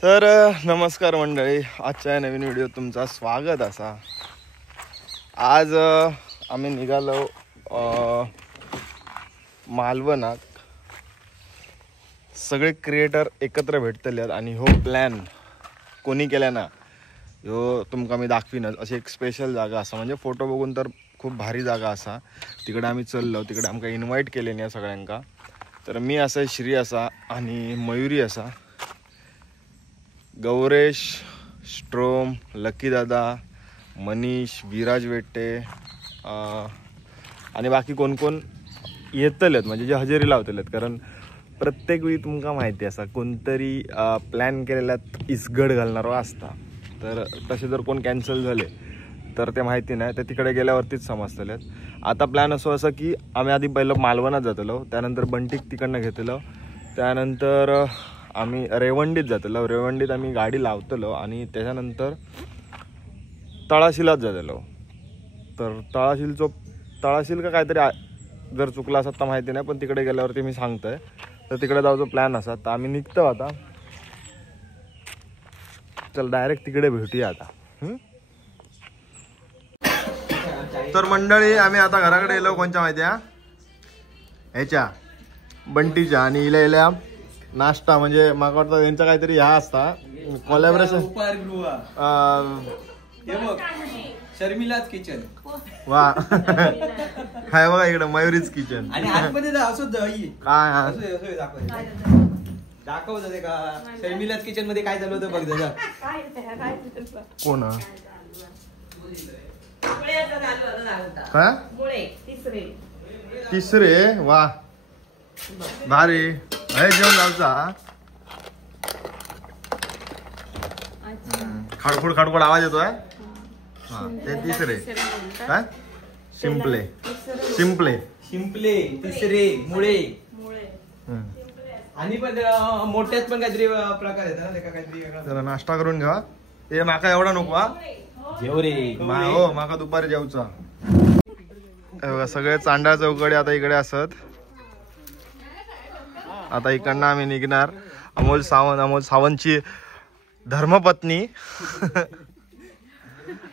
तर नमस्कार मंडळी, आजच्या नवीन व्हिडिओ तुमचा स्वागत असा। आज आम्ही निघालो मालवणात। सगळे क्रिएटर एकत्र भेटतले आणि हो प्लॅन कोणी केला ना, ह्यो तुमका मी दाखवीनच। अशी एक स्पेशल जागा असा, म्हणजे फोटो बघून तर खूप भारी जागा असा। तिकडे आम्ही चललो, तिकडे आमका इन्व्हाइट केले नाही सगळ्यांका। तर मी असा, श्री असा आणि मयुरी असा, गौरेश, स्ट्रोम, लकी दादा, मनीष, विराज वेट्टे आणि बाकी कोण कोण येतलेत, म्हणजे जे हजेरी लावतलेत। कारण प्रत्येक वेळी तुमका माहिती असा कोणतरी प्लॅन केलेल्यात इसगड घालणारो असता। तर तसे जर कोण कॅन्सल झाले तर ते माहिती नाही, ते तिकडे गेल्यावरतीच समजतलेत। आता प्लॅन असो असा की आम्ही आधी पहिलं मालवणात जातलो, त्यानंतर बंटिक तिकडनं घेतलो, त्यानंतर आम्ही रेवंडीत जातलो। रेवंडीत आम्ही गाडी लावतलो आणि त्याच्यानंतर तळाशीलाच जातलो। तर तळाशील का काहीतरी जर चुकला असत तर माहिती नाही, पण तिकडे गेल्यावरती मी सांगतोय। तर तिकडे जायचा प्लॅन असा, तर आम्ही निघतो आता। चल डायरेक्ट तिकडे भेटूया आता। तर मंडळी, आम्ही आता घराकडे गेलो। कोणच्या माहिती आहे? ह्याच्या बंटीच्या। आणि इल्या इल्या नाश्ता, म्हणजे मला वाटतं त्यांचा काहीतरी ह्या असता कोलॅबरेशन। शर्मिलाच किचन। वा हाय बघा इकडे मयुरीच किचन। आणि आतमध्ये काय दाखव जाते का शर्मिलाच किचन मध्ये काय झालं होतं बघ दादा। कोण तिसरे? वा भारी। हे जेवण जाऊचा खडखोड खडखोड आवाज येतोय। हा, ते तिसरे काय? शिंपले शिंपले शिंपले तिसरे मुळे। आणि पण मोठ्यात पण काहीतरी प्रकार येतात ना, काहीतरी जरा नाश्ता करून घ्या। ते माका एवढा नको हा जेव रे। हो, माका दुपारी जेवचा। बघा सगळे चांडा चौकडे आता इकडे असत। आता इकडनं आम्ही निघणार। अमोल सावंतची धर्मपत्नी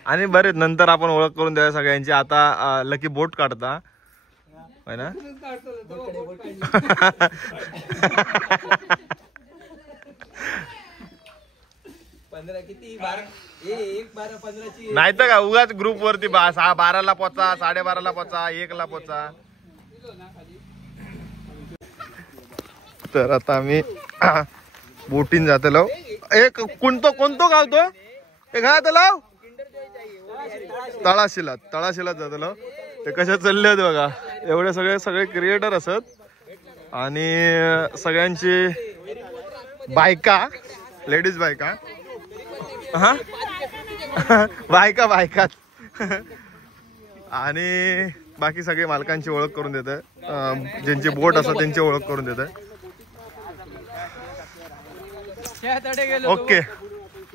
आणि बरेच नंतर आपण ओळख करून द्या सगळ्यांची। आता लकी बोट काढता है ना? नाही तर का उगाच ग्रुप वरती 12ला पोचा, 12:30ला पोचा, 1ला पोचा। तर आता आम्ही बोटीन जातलो। एक कोणतो गाव तो एक हा तलाव तळाशीलाच जातलो। ते कशा चालले बघा, एवढे सगळे क्रिएटर असत आणि सगळ्यांची बायका, लेडीज बायका, हा बायका आणि बाकी सगळे मालकांची ओळख करून देत, ज्यांची बोट असतात त्यांची ओळख करून देत। ओके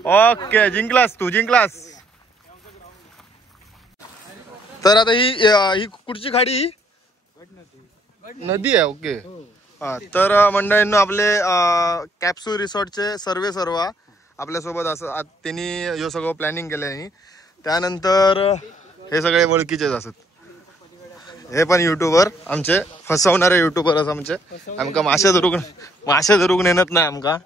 ओके, जिंकलास तू, जिंकलास। तर आता ही कुठची खाडी? नदी आहे। ओके हा, तर मंडळींनो आपले कॅप्सूल रिसॉर्टचे सर्व आपल्यासोबत असं त्यांनी हे सगळं प्लॅनिंग केलं आहे। त्यानंतर हे सगळे ओळखीचेच असत। हे पण युट्यूबर आमचे, फसवणारे युट्यूबर आमचे। आमका मासे धरूक नेत नाही आमका।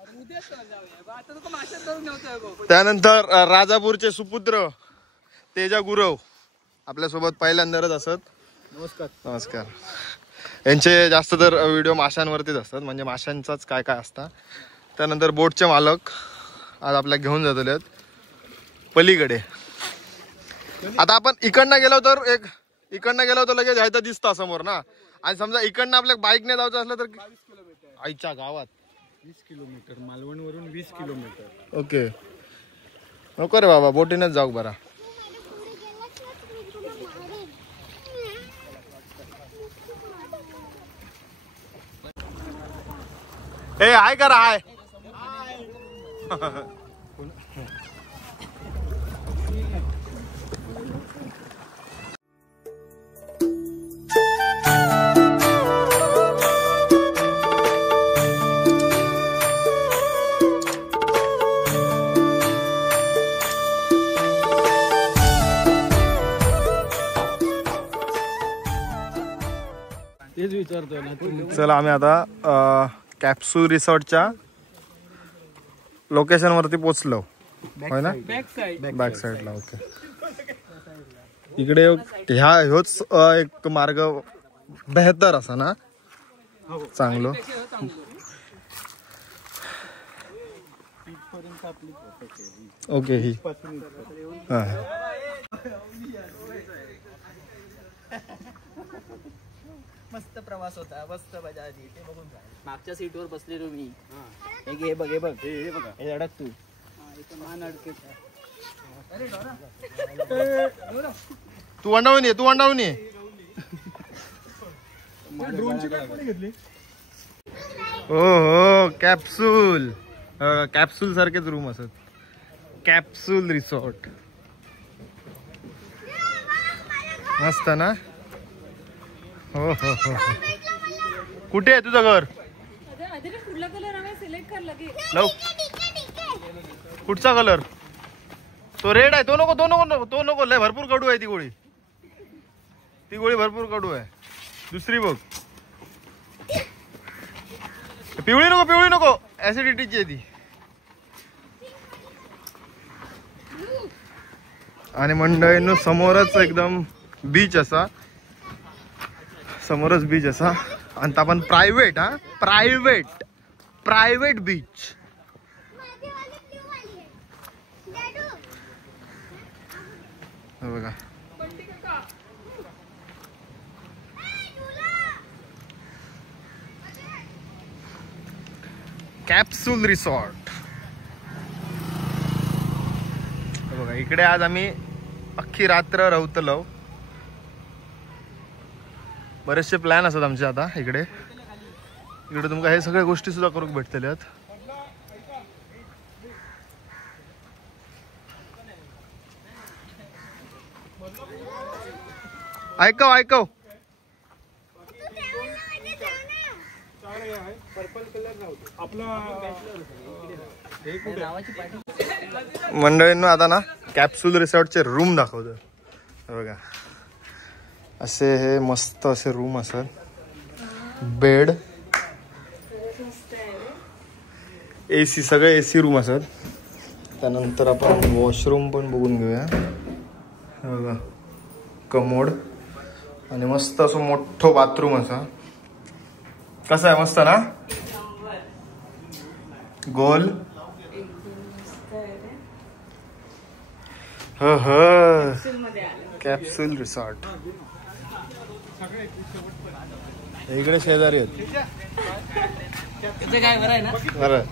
त्यानंतर राजापूरचे सुपुत्र तेजा गुरव आपल्यासोबत पहिल्यांदाच असत। नमस्कार। यांचे जास्त तर व्हिडिओ माशांवरतीच असतात, म्हणजे माशांचाच काय काय असता। त्यानंतर बोटचे मालक आज आपल्या घेऊन जातले पलीकडे। आता आपण इकडनं गेलो तर लगेच ह्याचा दिसता समोर ना। आणि समजा इकडनं आपल्या बाईकने जायचं असलं तर आईच्या गावात 20 किलोमीटर, मालवण वरून 20 किलोमीटर। ओके, नको रे बाबा, बोटीनच जाऊ बरा। ए हाय करा हाय। उतरतो ना. चला आम्ही आता कॅप्सूल रिसॉर्टच्या लोकेशन वरती पोचलो होय ना. बॅक साईडला. ओके. इकडे ह्योच एक मार्ग बेहतर असा ना, चांगलो. ओके. ही हा मस्त प्रवास होता. मस्त मजा आली. ते बघून जा. मागच्या सीटवर बसलेलो मी. हे बघ हे अडक तू. तू वंडावून ये. हो कॅप्सूल सारखेच रूम असत. कॅप्सूल रिसॉर्ट मस्त ना. हो. कुठे आहे तुझं घर? लव कुठचा कलर? तो रेड आहे. तो नको लय भरपूर कडू आहे. ती गोळी भरपूर कडू आहे. दुसरी बघ. पिवळी नको ऍसिडिटीची आहे ती. आणि मंडळींनो समोरच एकदम बीच असा. आणि आपण प्रायव्हेट बीच. बघा कॅप्सूल रिसॉर्ट. बघा इकडे आज आम्ही अख्खी रात्र राहतलो. बरेचसे प्लॅन असतात आमचे आता. इकडे तुमका हे सगळ्या गोष्टी सुद्धा करूक भेटतल्यात. ऐकव मंडळींनो आता ना कॅप्सूल रिसॉर्टचे रूम दाखवतो. बघा असे हे मस्त असे रूम असतात. बेड, AC सगळे AC रूम असतात. त्यानंतर आपण वॉशरूम पण बघून घेऊया. बघा कमोड आणि मस्त असं मोठं बाथरूम असा. कसं आहे? मस्त ना. गोल. Capsule resort. इकडे शेजारी आहेत. बरं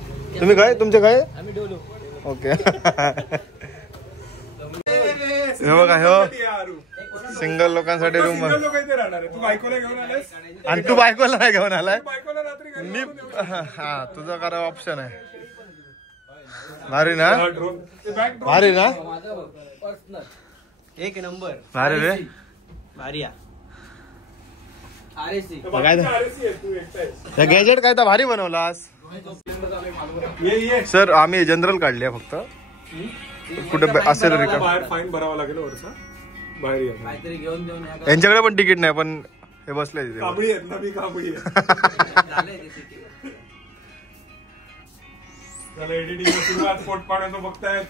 तुम्ही काय? तुमचे काय? ओके. हे बघा सिंगल लोकांसाठी रूम. आणि तू बायकोला नाही घेऊन आलाय? मी हा तुझा करा ऑप्शन आहे. भारी ना. एक नंबर. भारी रे. भारी गॅजेट काय तर भारी बनवलास. सर आम्ही जनरल काढली फक्त. कुठे असेल बाहेर फाईन भरावा लागेल वरचा. बाहेर काहीतरी घेऊन यांच्याकडे पण तिकीट नाही पण हे बसले तिथे. कांबळी आहेत ना. मी कांबळी एडिटिंग सुरुवात पोट पाण्याचं बघतायत.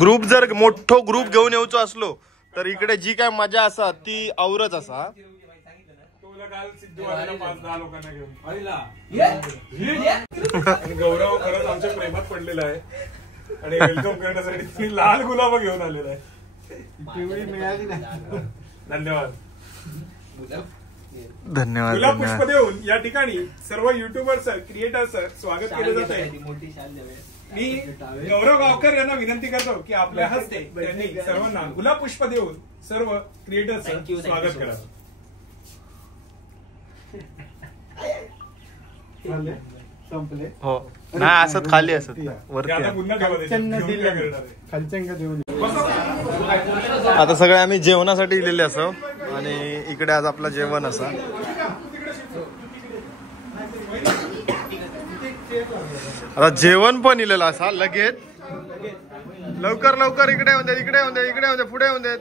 ग्रुप जर मोठो ग्रुप घेऊन येऊचो असलो तर इकडे जी काय मजा असा ती औरच असा. गौरव खरंच आमच्या प्रेमात पडलेला आहे आणि वेलकम करण्यासाठी तुम्ही लाल गुलाब घेऊन आलेला आहे. मिळाली नाही. धन्यवाद. गुलाब पुष्प देऊन या ठिकाणी सर्व युट्यूबर्स क्रिएटर्स स्वागत केले जात आहे. मी गौरव गावकर यांना विनंती करतो की आपल्या हस्ते त्यांनी सर्वांना गुलाब पुष्प देऊन सर्व क्रिएटर्स स्वागत करा. हो नाही असत खाली असत वरती. आता सगळे आम्ही जेवणासाठी इलेले असो आणि इकडे आज आपलं जेवण असा. आता जेवण पण इलेलं असा लगेच. लवकर इकडे येऊन दे पुढे येऊन देत.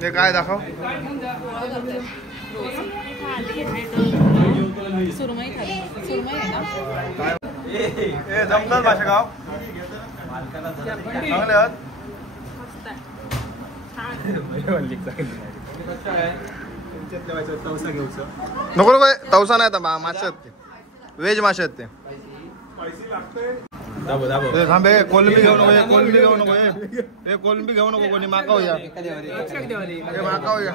ते काय दाखव. सुरमई खाली सुरमई आहे ना. ए जमतात भाषा गाव चांगले आहात. नको नको तवसा नाही आता मासे आहेत ते व्हेज मासे आहेत ते. थांबे कोलंबी घेऊ नको कोलंबी घेऊ नको हे कोलंबी घेऊ नको कोणी माकाव या माकाव या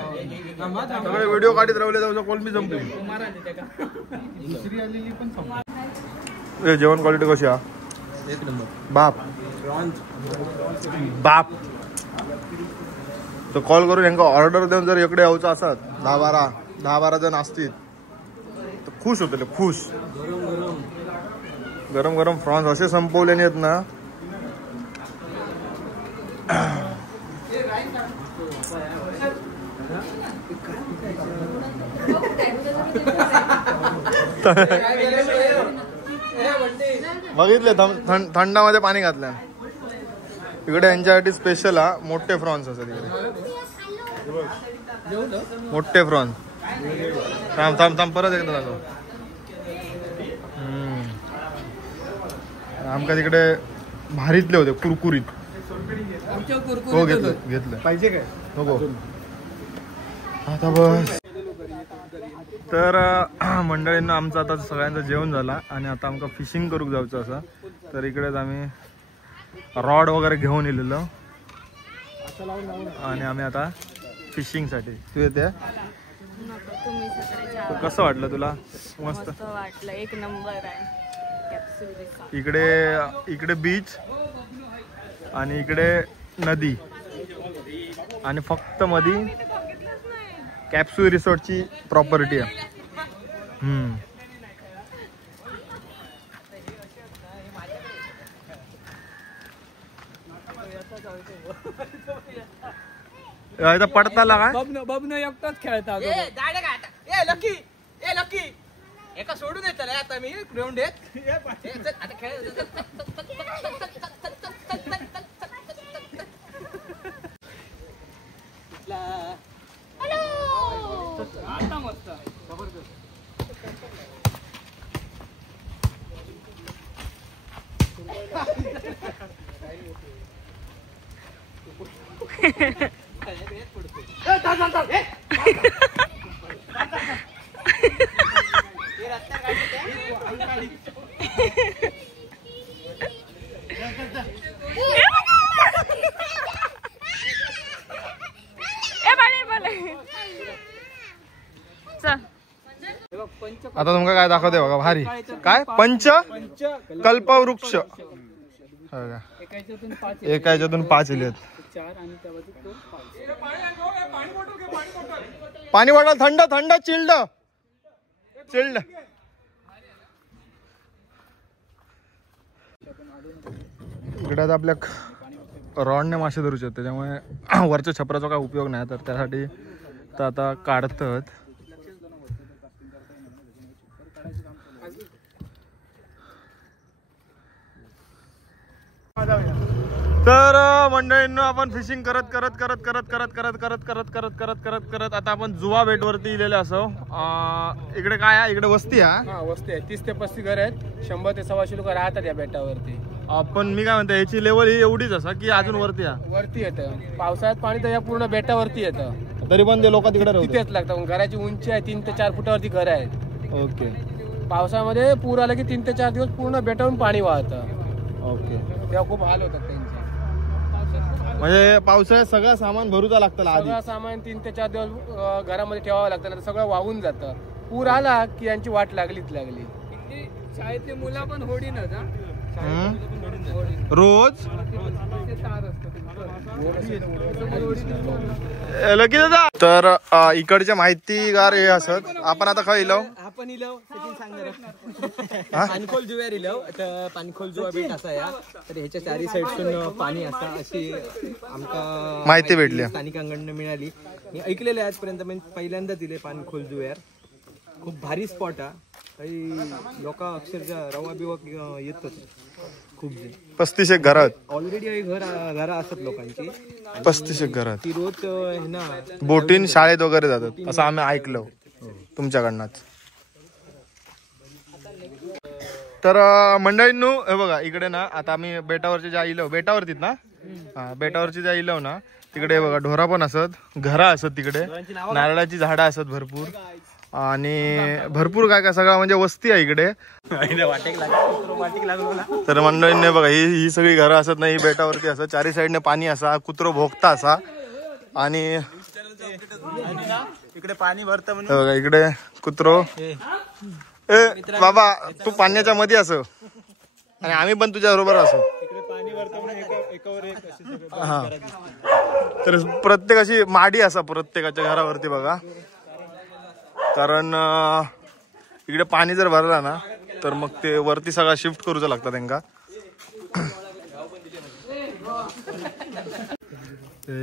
सगळे व्हिडिओ काढीत राहिले जाऊ कोलंबी संपली. जेवण क्वालिटी कशी हा एक नंबर. बाप बाप तर कॉल करून यांना ऑर्डर देऊन जर इकडे यायचं असत 10-12 जण असतील तर खुश होते खुश. गरम गरम फ्रॉन्स असे संपवले नाहीत ना. बघितले थंडामध्ये पाणी घातलं इकडे. यांच्यासाठी स्पेशल हा मोठे फ्रॉन्स असतात इकडे. मोठे फ्रॉन्स. थांब थांब थांब परत एकदा दाखव. आमका तिकडे भारीतले होते कुरकुरीत. हो घेतलं घेतलं पाहिजे काय नको आता बस. तर मंडळींना आमचं आता सगळ्यांचं जेवण झाला आणि आता आमका फिशिंग करूक जायचं असं. तर इकडेच आम्ही रॉड वगैरे घेऊन येलेलो आणि आम्ही आता फिशिंगसाठी. तू येते कसं वाटलं तुला. मस्त वाटलं एक नंबर आहे. इकडे बीच आणि इकडे नदी आणि फक्त मधी कॅप्सूल रिसॉर्टची प्रॉपर्टी आहे. पडताला काय बबन एकटाच खेळतात. लकी एका सोडून येत आता मी ग्राउंड आता खेळ. आता मस्त जबरदस्त. आता तुमका काय दाखवते बघा भारी. काय पंच कल्पवृक्ष एका ह्याच्यातून 5 इलेत. पाणी बॉटल थंड थंड चिल्ड चिल्ड. इकडे आता आपल्या रॉडने मासे धरू शकते त्यामुळे वरच्या छपराचा काय उपयोग नाही. तर त्यासाठी तर आता काढतात. तर मंडळींना आपण फिशिंग करत करत करत करत करत करत करत करत करत करत करत करत आता आपण जुवा बेट वरती इलेले असो. इकडे काय आहे इकडे वस्ती आहे. वस्ती आहे 30 ते 35 घर आहेत. 100 ते 125 लोक राहतात या बेटावरती. पण मी काय म्हणतो याची लेवल ही एवढीच असा की अजून वरती आहे. वरती येतं पावसाळ्यात पाणी तर या पूर्ण बेटावरती येतं. तरी पण ते लोक तिकडे तिथेच लागतात. घराची उंची आहे 3 ते 4 फुटावरती घर आहेत. ओके. पावसामध्ये पूर आला की 3 ते 4 दिवस पूर्ण बेटावरून पाणी वाहतं. ओके. तेव्हा खूप हाल होतात त्यांचे. म्हणजे पावसाळ्यात सगळं सामान भरूचा लागतं. सगळं सामान 3 ते 4 दिवस घरामध्ये ठेवावं लागतं ना. सगळं वाहून जातं. पूर आला की यांची वाट लागलीच लागली. शाळेतली मुलं पण होडी ना रोज लगेच. तर इकडच्या माहितीगार हे असत. आपण आता खाय इलो आपण इलो पाणखोल जुव्यार इलो. आता पाणखोल जुवा बेट असा या. तर ह्याच्या चारी साईडसून पाणी असा अशी आमका माहिती भेटली स्थानिकांकडनं मिळाली. मी ऐकलेलं आहे आजपर्यंत. मी पहिल्यांदा दिले पाणखोल जुव्यार. खूप भारी स्पॉट हा. काही लोक अक्षरशः रवा बिवा येत होते. खूप 35 एक घरात ऑलरेडी घरं असतात लोकांची 35 एक घरात ती रोज हे ना बोटीन शाळेत वगैरे जातात असं आम्ही ऐकलं तुमच्याकडनंच. तर मंडळींनो हे बघा इकडे ना आता आम्ही बेटावरची ज्या इलो बेटावरतीत ना हा बेटावरची ज्या इलो ना तिकडे बघा ढोरा पण असत घरा असत तिकडे नारळाची झाडं असत भरपूर आणि भरपूर काय काय सगळं म्हणजे वस्ती आहे इकडे. तर मंडळींनी बघा ही सगळी घरं असत नाही बेटावरती असत चारी साईडने पाणी असा कुत्रो भोगता असा आणि इकडे पाणी भरतं म्हणून बघा इकडे कुत्रो ए बाबा तू पाण्याच्या मध्ये असो आणि आम्ही पण तुझ्या बरोबर असो. हा तर प्रत्येक अशी माडी असा प्रत्येकाच्या घरावरती बघा कारण इकडे पाणी जर भरला ना तर मग ते वरती सगळा शिफ्ट करूचा लागतं त्यांना.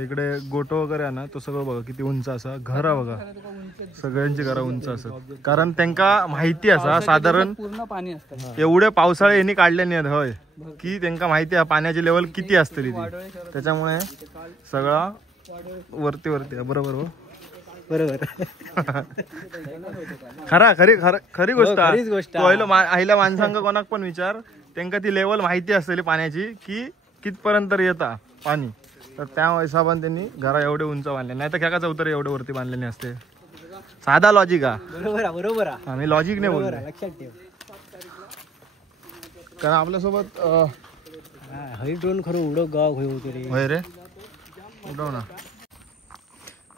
इकडे गोटो वगैरे आहे ना तो सगळं बघा किती उंच असा घर बघा सगळ्यांची घरं उंच असत कारण त्यांना माहिती असा साधारण पूर्ण पाणी असतं एवढे पावसाळे यांनी काढले नाहीत होय की त्यांना माहिती आहे पाण्याची लेवल किती असते त्याच्यामुळे सगळा वरती आहे. बरोबर हो बरोबर खरा खरी गोष्ट आईला माणसांका कोणाक पण विचार त्यांना ती लेवल माहिती असलेली पाण्याची की कितपर्यंत येता पाणी तर त्या हिशोबाने त्यांनी घरा एवढे उंच बांधले नाही तर खेळाचा उतर एवढे वरती बांधलेले असते. साधा लॉजिक बरोबर आम्ही लॉजिक नाही बोलतो लक्षात ठेव कारण आपल्यासोबत ड्रोन खरं उडव गाव होते रे होय रे उडव ना.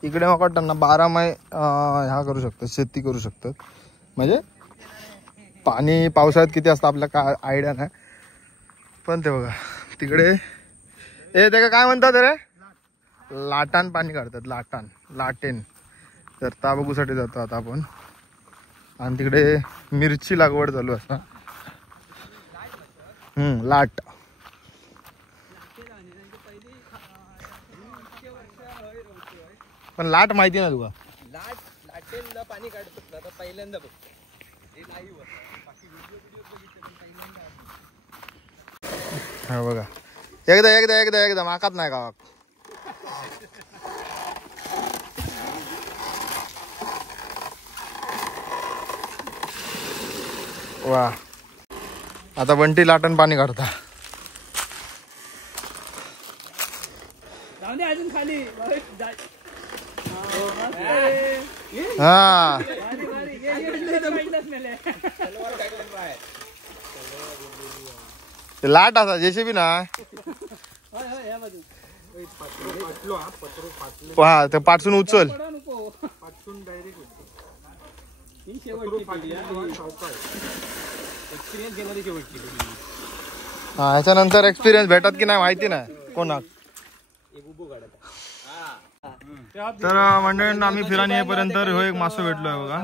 इकडे मग वाटतं ना 12 मै ह्या करू शकतात शेती करू शकतात म्हणजे पाणी पावसाळ्यात किती असतं आपल्या काय आयडिया नाही पण ते बघा तिकडे ए ते काय म्हणतात रे लाटान पाणी काढतात लाटेन तर ता बघूसाठी जातो आता आपण आणि तिकडे मिरची लागवड चालू असता लाट पण लाट माहिती ना तुला लाटेन पाणी काढतात पहिल्यांदा हा बघा एकदा माकात नाही गावात वा आता बंटी लाटण पाणी काढता अजून खाली हा लाट असा जेसीबी ना हा ते पाठसून उचल हा ह्याच्यानंतर एक्सपिरियन्स भेटत की नाही माहिती नाही कोणाक. तर मंडळींना आम्ही फिरानी येईपर्यंत हो एक मासो भेटलोय बघा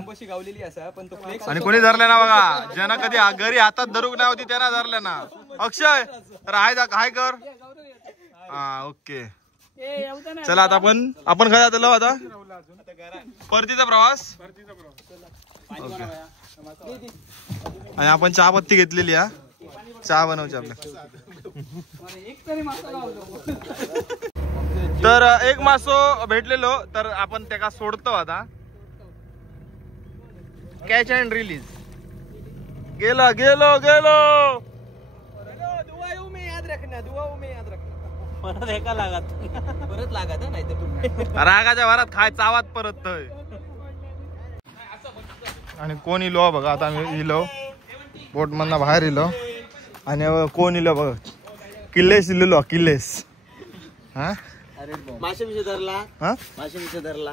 आणि कोणी धरले ना बघा ज्यांना कधी घरी हातात धरूक नाही होती त्यांना धरले ना. अक्षय तर हाय कर हा ओके चला आता आपण काय जातो आता परतीचा प्रवास ओके आणि आपण चहा पत्ती घेतलेली हा चहा बनवची आपल्या. तर एक मासो भेटलेलो तर आपण त्याला सोडतो आता कॅच अँड रिलीज गेलो परत लागत नाही तर रागाच्या भरात खाय चावात परत आणि कोण इलो बघा आता आम्ही इलो बोट मधनं बाहेर इलो आणि कोण इलो बघ किल्लेस इलेलो किल्लेस हा मासे विषय धरला हा मासे विषय धरला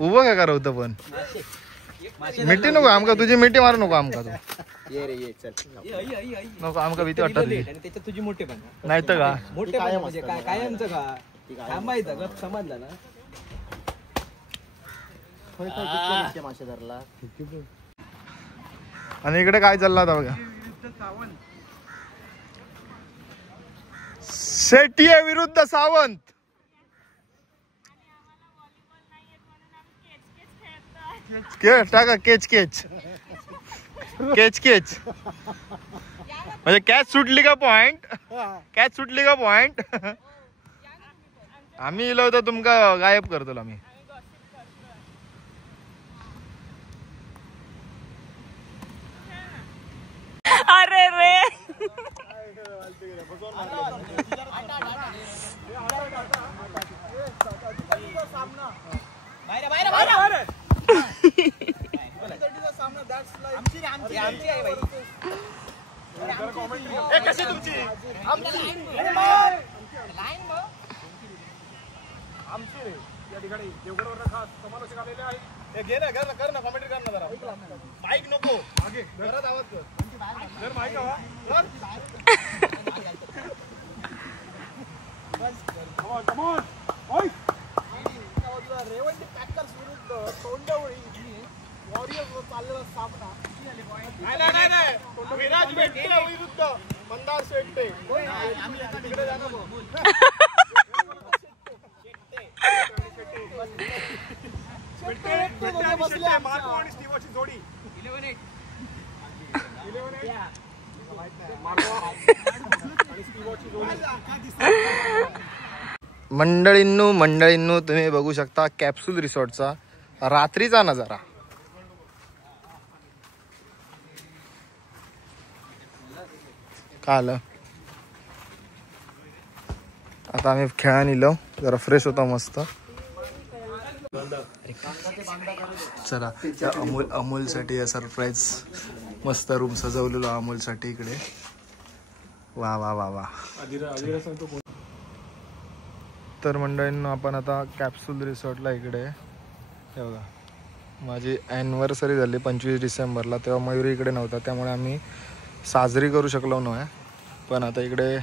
उभं काय करा होतं पण मिठी नको आमका तुझी मिठी मारू नको आमका तू ये रे ये चल नको आमका भीती वाटत त्याच्यात तुझी मोठे पण नाही तर का मोठे म्हणजे काय कायमचं का थांबायचं का समजलं ना मासे धरला आणि इकडे काय चाललं आता बघा शेट्ये विरुद्ध सावंत टाका केच म्हणजे कॅच सुटली का पॉइंट? कॅच सुटली का पॉइंट? आम्ही इलो होतो तुमका गायब करतो आम्ही. अरे रे कशी तुमची आमची रे या ठिकाणी देवगडवर खास समालोचक आलेले आहे. हे घे ना, कर ना, कॉमेंट्री कर ना जरा. माईक नको, आगे घरात आवाज कर. जर माहिती हवा कमॉन रेवंडी पॅकर्स विरुद्ध तोंडवळी वॉरियर्स चाललेला सामना. नाही विराज शेट्टे विरुद्ध मंदार शेट्टे. तिकडे जा ना मग. मार्को आणि स्टीव्हची जोडी 11-8 मार्को आणि स्टीव्हची जोडी. मंडळींनो तुम्ही बघू शकता कॅप्सूल रिसॉर्टचा रात्रीचा नजारा. काय आलं आता आम्ही खेळा निलो जरा फ्रेश होता मस्त. चला त्या अमोलसाठी या सरप्राईज मस्त रूम सजवलेलो अमोलसाठी इकडे. वा वा वा वा. तर मंडळींनो आपण आता कॅप्सूल रिसॉर्टला इकडे हे बघा माझी ॲनिव्हर्सरी झाली 25 डिसेंबरला. तेव्हा मयुरी इकडे नव्हता त्यामुळे आम्ही साजरी करू शकलो नाही. पण आता इकडे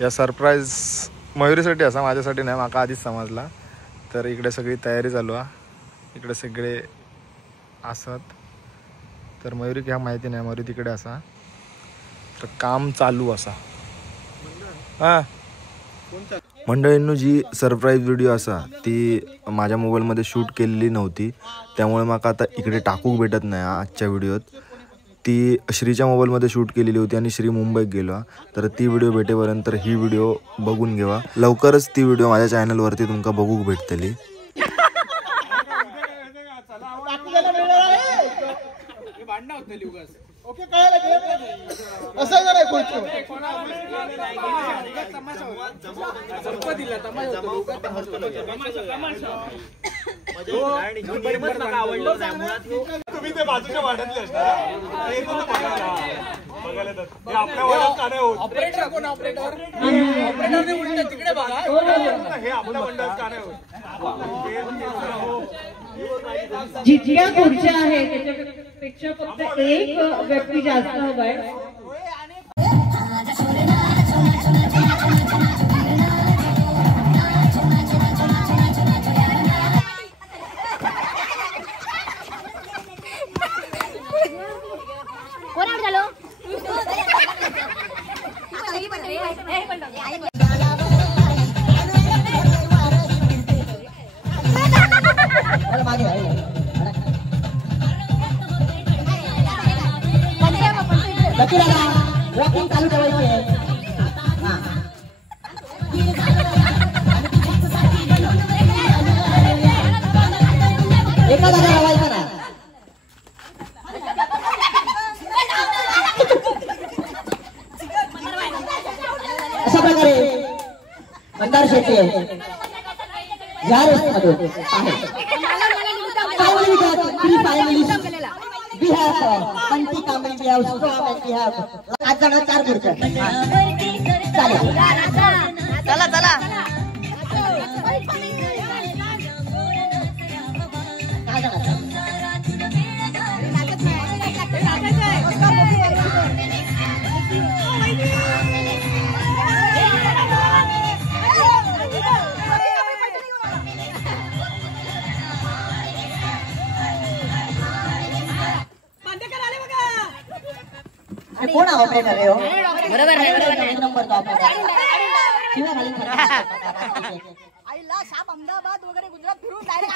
या सरप्राईज मयुरीसाठी असा माझ्यासाठी नाही, माका आधीच समजला. तर इकडे सगळी तयारी चालू आहे. इकडे सगळे असत तर मयुरी ह्या माहिती नाही, मयुरी तिकडे असा तर काम चालू असा. हां मंडळींनो जी सरप्राईज व्हिडिओ असा ती माझ्या मोबाईलमध्ये शूट केलेली नव्हती त्यामुळे माका आता इकडे टाकूक भेटत नाही आजच्या व्हिडिओत. ती श्रीच्या मोबाईलमध्ये शूट केलेली होती आणि श्री मुंबईत गेलो. तर ती व्हिडिओ भेटेपर्यंत ही व्हिडिओ बघून घेवा. लवकरच ती व्हिडिओ माझ्या चॅनलवरती तुमका बघूक भेटतली. तुम्ही ते बाजूच्या वाड्यातले असणार बघायला तर हे आपल्या वाड्यात का नाही होत. ऑपरेटर कोण? ऑपरेटर तिकडे बघा. हे आपल्या मंडळात का नाही होत. जितक्या खुर्च्या आहेत त्याच्यापेक्षा फक्त एक व्यक्ती जास्त हवाय. वॉकिंग चालू ठेवायची आहे. एका जागा लावायचा ना. अशा प्रकारे मंदार शेट्टी या रेसमध्ये आहे. We have Anti Kamil, we have Storm and we have 8 जण 4 खुर्च्या. चला चला कोण ऑपरेटर आहे हो? बरोबर आहे. एक नंबरचा ऑपरेटर शिवाय खाली आईला साप अहमदाबाद वगैरे गुजरात फिरून डायरेक्ट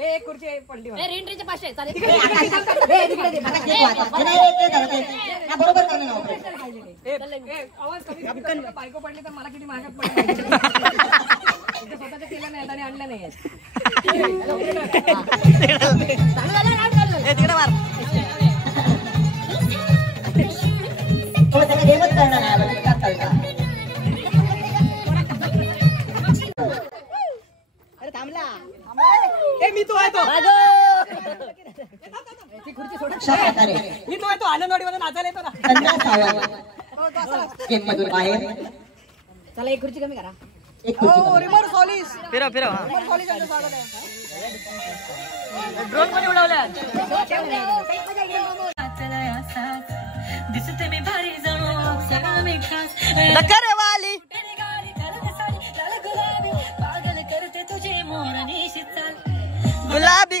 एक खुर्ची पडली रेंट्रीचे 500 चालेल तिकडे दे आता केक वाचा नाही बरोबर करणं ना आवाज कमी बायको पडली तर मला किती महागात पडली स्वतःच केलं नाही आणि आणलं नाही गेमच करणार नाही चालता अरे थांबला मी तो आहे तो मी तो आहे तो आनंदवाडी मध्ये नाचायला येतो ना गेम मधून बाहेर चला एक खुर्ची कमी करा एक खुर्ची रिमोट सॉलिस फिरव रिमोट सॉलिस यांचं स्वागत आहे ड्रोन मध्ये उडवल्या दिसते मी भारी जणू सगळं मी खास नकार वाली पागल करते तुझे मोरणी शीतल गुलाबी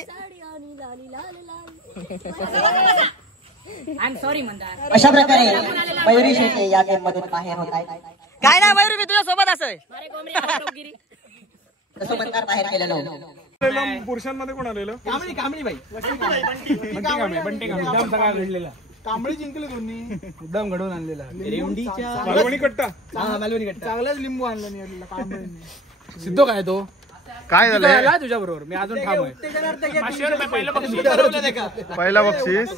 आय एम सॉरी मंदार अशा प्रकारे मयुरी शेटे या गेम मधून बाहेर होत आहेत काय नाही मयूर मी तुझ्या सोबत असं तसं मंदार बाहेर गेलेलो पुरुषांमध्ये कोण आलेलं कामळी बाई बंटी कांबळे घडलेला कांबळे जिंकले दोन्ही एकदम घडवून आणलेला मालवणी कट्टा मालवणी कट्टा चांगलाच लिंबू आणला नाही कांबळे सिद्धो काय तो काय झालंय तुझ्या बरोबर मी अजून ठाम आहे पहिला बक्षीस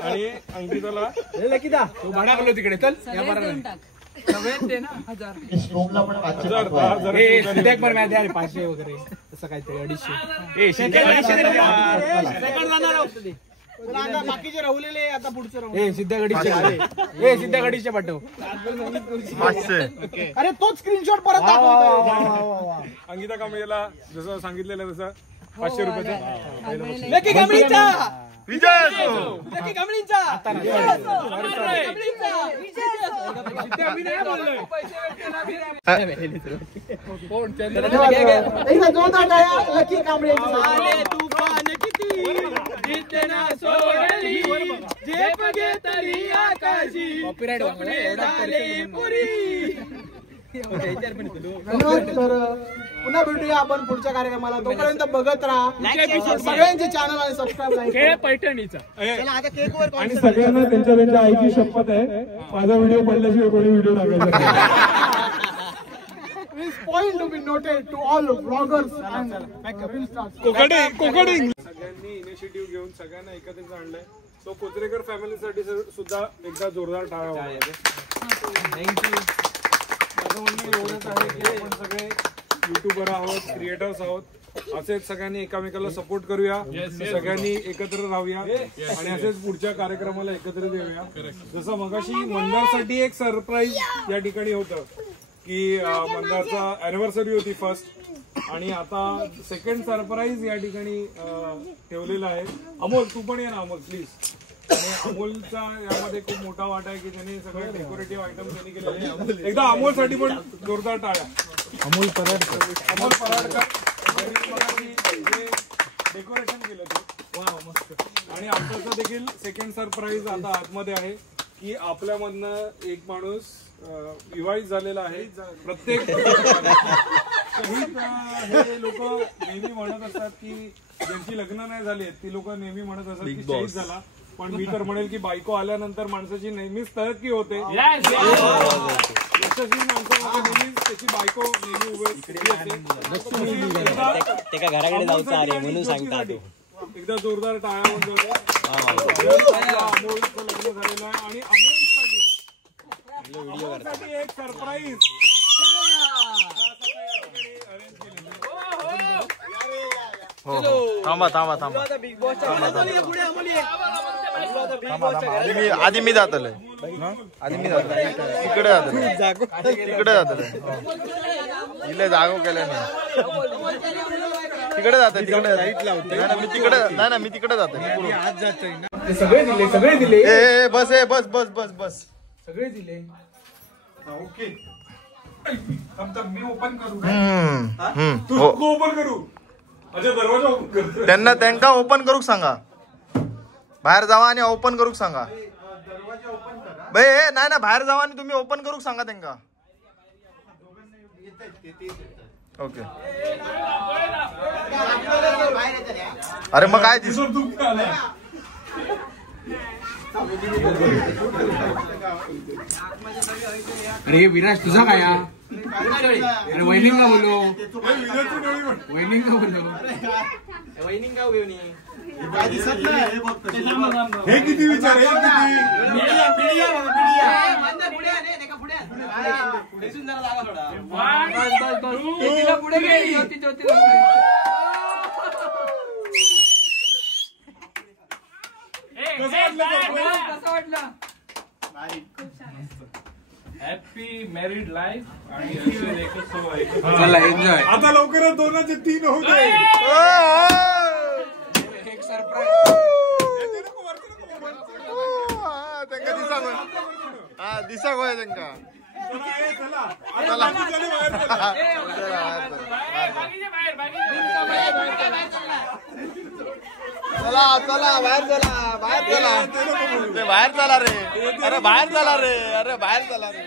आणि अंकिताला तो भाडा गेलो तिकडे चल या बरं नाही 500 वगैरे तसं काहीतरी 250 बाकीचे राहुलेले आता पुढचं ए सिद्ध्या गडीचे पाठव 500 अरे तोच स्क्रीनशॉट परत दाखव अंकिता कांबळेला जसं सांगितलेलं तसं 500 रुपयाचं लकी कांबळीचा विजय असो. लकी कांबळीचा लकी कांबळे तूफान किती जितना सोडली झेप घेतली आकाशी कॉपीराइट तर पुन्हा भेटूया आपण पुढच्या कार्यक्रमाला तोपर्यंत बघत राहा सगळ्यांचे चॅनल आणि सबस्क्राईब पैठणीचा आणि सगळ्यांना त्यांच्या आईची शपथ आहे माझा व्हिडिओ पडल्याशिवाय कोणी व्हिडिओ टाकायचा This point to be noted to all vloggers and film stars. सगळ्यांनी इनिशिएटिव्ह घेऊन सगळ्यांना एकत्रित आणलंय तो कोचरेकर फॅमिलीसाठी सुद्धा एकदा जोरदार टाळा वाजवा. थँक्यू. माझं म्हणणं एवढंच आहे की आपण सगळे युट्यूबर आहोत, क्रिएटर्स आहोत, असेच सगळ्यांनी एकामेकाला सपोर्ट करूया, सगळ्यांनी एकत्र राहूया आणि असेच पुढच्या कार्यक्रमाला एकत्र येऊया. जसं मगाशी मंदारसाठी एक सरप्राईज या ठिकाणी होतं की मंदारचा अॅनिव्हर्सरी होती फर्स्ट आणि आता सेकंड सरप्राईज या ठिकाणी ठेवलेला आहे. अमोल तू पण ये ना अमोल प्लीज. आणि अमोलचा यामध्ये खूप मोठा वाटा आहे की त्यांनी सगळे डेकोरेटिव्ह आयटम त्यांनी केलेले. एकदा अमोलसाठी पण जोरदार टाळ्या. अमोल पराडकर डेकोरेशन केलं ते वा मस्त. आणि आमचं देखील सेकंड सरप्राईज आता आतमध्ये आहे की आपल्यामधनं एक माणूस विवाहित झालेला आहे. प्रत्येक हे लोक नेहमी म्हणत असतात की ज्यांची लग्न नाही झाली ती लोक नेहमी म्हणत असतात की शहीद झाला, पण मी तर म्हणेल की बायको आल्यानंतर माणसाची नेहमीच तरक्की होते. यशस्वी माणसामध्ये नेहमीच त्याची बायको नेहमी उभी. एकदा जोरदार टाळ्या वाजवल्या. अमोलचं लग्न झालेलं आहे आणि अमोलसाठी एक सरप्राईज थांबा आधी मी जात तिकडे इले जागो केल्या तिकडे जात मी तिकडे जातो. सगळे दिले बस बस सगळे दिले. ओके मी ओपन करू तू ओपन करू. अच्छा दरवाजा ओपन करतो. त्यांना ओपन करूक सांगा, बाहेर जावा आणि ओपन करूक सांगा. दरवाजा ओपन करा. बे नाही ना बाहेर जावा आणि तुम्ही ओपन करू सांगा त्यांना. ओके. अरे मग काय दिसत अरे विराज तुझा काय अरे वैनिंग का बोलो वैनिंग का बोलो वैनिंग का बोलू हे किती विचार पुढे गेली कसं वाटलं हॅपी मॅरिड लाईफ आणि चला एन्जॉय. आता लवकरच 2चे 3 होऊ दे. एक सरप्राईज त्यांना दिसा गोय. हा दिसा गोय त्यांना. चला चला बाहेर चला बाहेर चला ते बाहेर चला रे. अरे बाहेर चला रे. अरे बाहेर चला रे.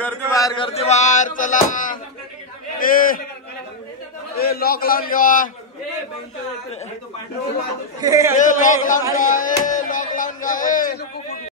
गर्दी बाहेर चला. ए लॉक लावून घ्या. लॉक लावून घ्या.